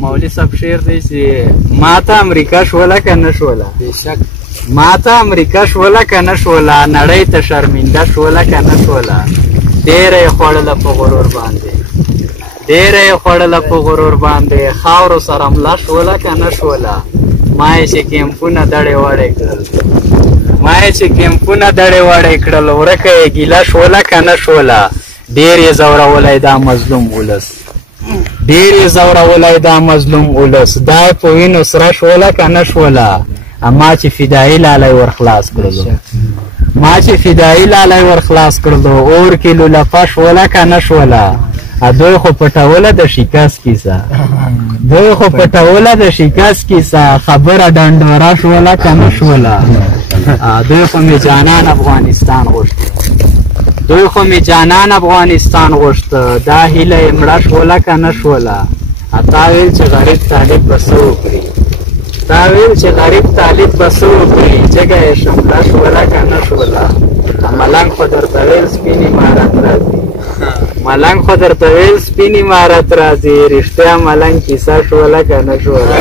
مولوي صاحب شعر دی چې ما ته امریکا شوله که نه شوله ما ته امریکا شوله که نه شوله نړۍ ته شرمنده شوله که نه شوله ډېره یې خوړله په غرور باندې ډېره یې خوړله په غرور باندې خاورو سره ملا شوله که نه شوله ما یې چې کیمپونه دړې وړې کړل ما یې چې کیمپونه دړې وړې کړل ورکه یې ګیله شوله که نه شوله ډېر یې ځورولی دا مظلوم ولس ډېر یې ځورولی دا مظلوم ولس دا یې په وینو سره شوله که نه شوله ما چې فدایي لالی ور خلاص کړلو ما چې فدایي لالی ور خلاص کړلو اور کې لولپه شوله که نه شوله دوی خو پټوله د شکست کیسه دوی خو پټوله د شکست کیسه خبره ډنډوره شوله که نه شوله دوی خو مې جانان افغانستان غوښته دوی خو مې جانان افغانستان غوښته دا هیله یې مړه شوله که نه شوله تا ویل چې غریب طالب به څه وکړي تا ویل چې غریب طالب به څه وکړي جګه یې شمله شوله که نه شوله ملنګ خو درته ویل سپین عمارت راځي ملنګ خو درته ویل سپین عمارت راځي رښتیا ملنګ کیسه شوله که نه شوله